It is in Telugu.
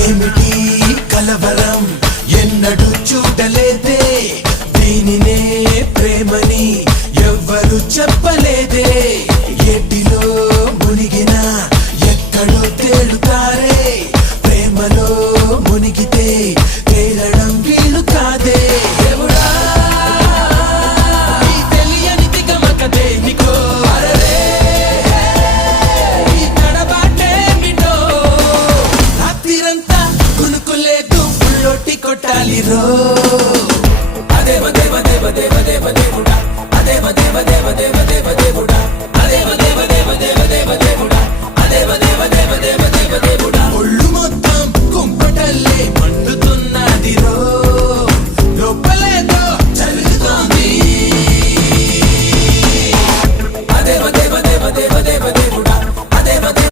ఏమిటి కలవరం ఎన్నడూ చూడలేదే దీనినే ప్రేమని ఎవ్వరు చెప్పలేదే ఎటిలో మునిగిన ఎక్కడో తేలుతారే ప్రేమలో మునిగితే